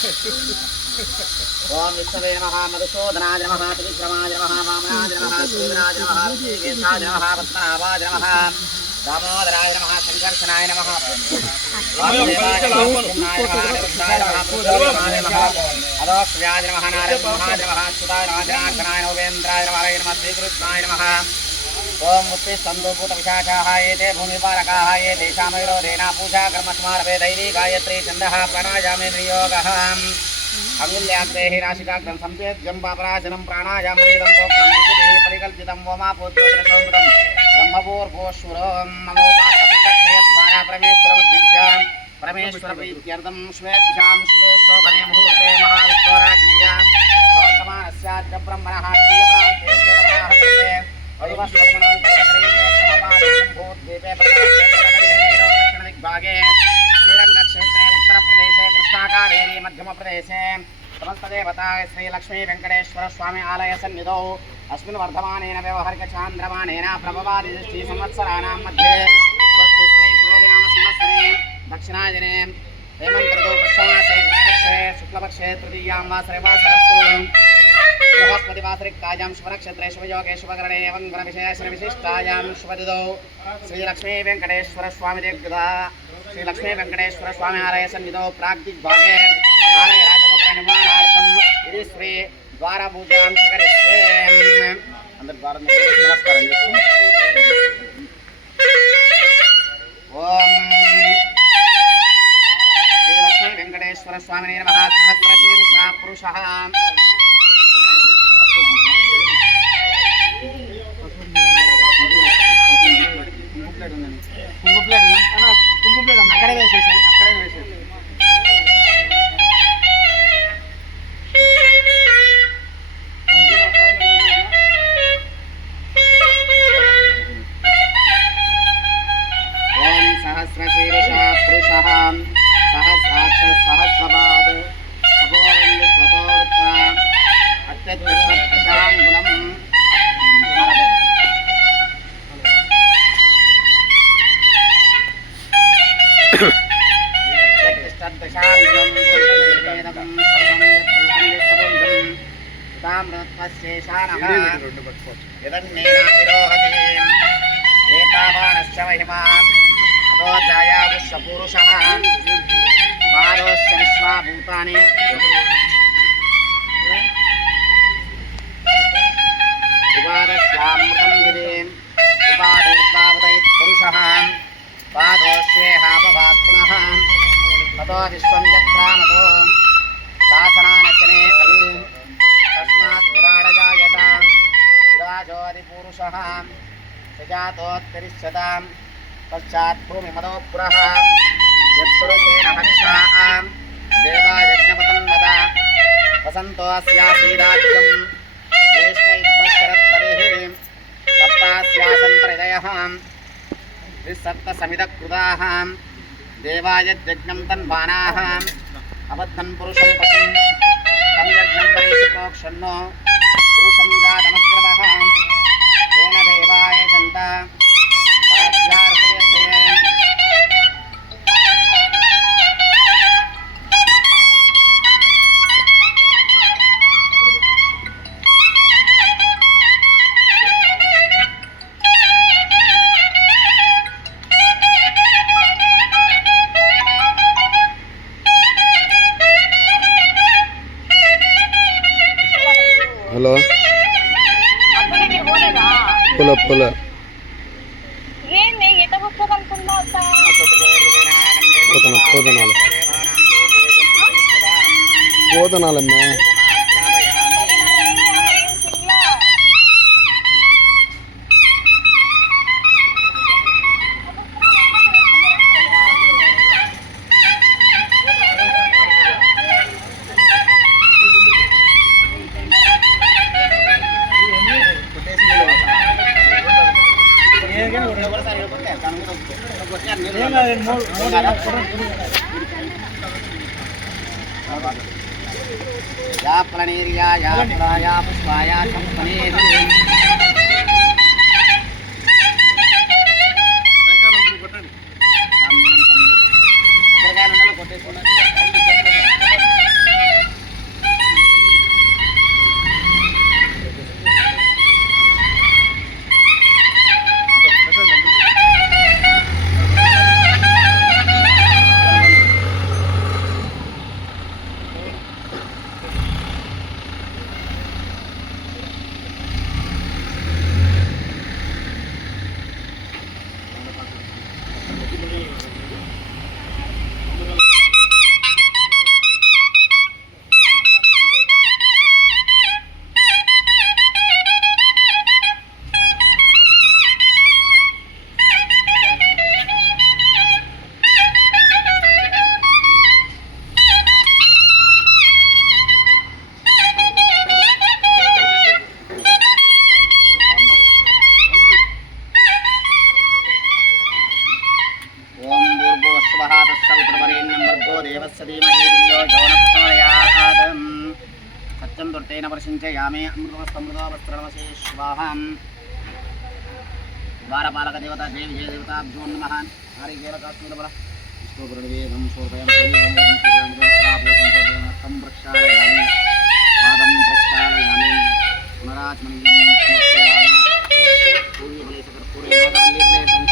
ओम विष्णवे नमः मधुसूदनाय नमः त्रिविक्रमाय नमः वामनाय नमः सूदनाय नमः केशाय नमः पद्मनाभाय नमः दामोदराय नमः संकर्षणाय नमः वासुदेवाय नमः कृष्णाय नमः निरुद्धाय नमः पुरुषोत्तमाय नमः अदोक्षव्याय नमः नारायणाय नमः सुधाय नमः जनार्दनाय नवेन्द्राय नमः नमः श्रीकृष्णाय नमः ओम मुत्ति संदोभूत विशाखाः एते भूमिपालकाः ये तेषामविरोधेन पूजा कर्मस्मारभे दैवी गायत्री छन्दः प्राणायामे नियोगः अंगुल्याग्रे नासिकाग्रं संपेद्यं पापराशनं प्राणायामं परिकल्पितं वोमापोत्रं ब्रह्मपूर्वोश्वरं नमोपातक्षयद्वारा परमेश्वर प्रीत्यर्थं श्वेभ्यां श्वे शोभने मुहूर्ते महाविष्णोराज्ञेया प्रवर्तमानस्याद्य ब्रह्मणः दिग्भागे श्रीरंगक्षेत्रे उत्तरप्रदेशे कृष्णाकावेरी मध्यमप्रदेशे समस्तदेवता श्रीलक्ष्मी वेंकटेश्वर स्वामी आलय सन्निधौ अस्मिन् वर्धमानेन व्यवहारिकचान्द्रमानेन प्रभवादिदृष्टि संवत्सराणां मध्ये स्वस्ति श्री क्रोधिनाम संवत्सरे दक्षिणायने हेमन्तर्तौ पुष्यमासे कृष्णपक्षे शुक्लपक्षे तृतीयां वासरे वासरस्तु बृहस्पतिवासरिक्तायां शुभनक्षत्रे शुभयोगे शुभकरणे एवं गुणविशेषविशिष्टायां शुभतिथौ श्रीलक्ष्मी वेंकटेश्वर स्वामी देवता श्रीलक्ष्मी वेंकटेश्वर स्वामी आलय सन्निधौ प्राग्दिग्भागे आलय राजगोपुर निर्माणार्थं इति श्री द्वारपूजां स्वीकरिष्ये अंदर द्वारं नमस्कारं చేస్తూ ओम श्रीलक्ष्मी वेंकटेश्वर स्वामी नमः सहस्रशीर्षः पुरुषः అక్కడే వేసేసి ఓం సహస్రశీర్షः పురుషः సహస్రాక్ష సహస్రపాద్ సపోవెందు స్వతోర్త అత్యద్భుతాంగుణం एतावानस्य महिमा अतो जायावुष्यपुरुषः पादोस्य विश्वाभूतानि उपादस्यामृतं दिदें उपादोद्भावदयत् पुरुषः पादोस्येहापवात् पुनः ततो विश्वं जक्रामतो शासनानशने अभि तस्मात् विराडजायत विराजोऽधिपुरुषः सजातोत्तरिष्यतां पश्चात् भूमिमदो पुरः यत्पुरुषेण हविषाः देवायज्ञपतन्वदा वसन्तोऽस्यासीदाख्यं ग्रीष्मैद्मशरत्तविः सप्तास्यासन् प्रदयः त्रिसप्तसमिदकृताः देवायज्ञं तन्वानाः अबद्धन् पुरुषं पशुं तं यज्ञं परिषप्रोक्षन्नो पुरुषं जातमग्रतः तेन देवाय चन्त साध्यार्पयस्य हेलो पुल पुल పోతనాలమ్మే या प्रणीर्या या पुराया पुष्पाया संपनेर तेन वर्षिञ्चयामि अमृतमस्तमृतवस्त्रमसे स्वाहां द्वारपालकदेवता जय विजयदेवताभ्यो नमः हरिकेलकास्मिदबल विष्णुपुरवेदं शोभयं तं प्रक्षालयामि पादं प्रक्षालयामि पुनराचमनीयं समर्पयामि सूर्यबले सकर्पूरे नागवल्लीफले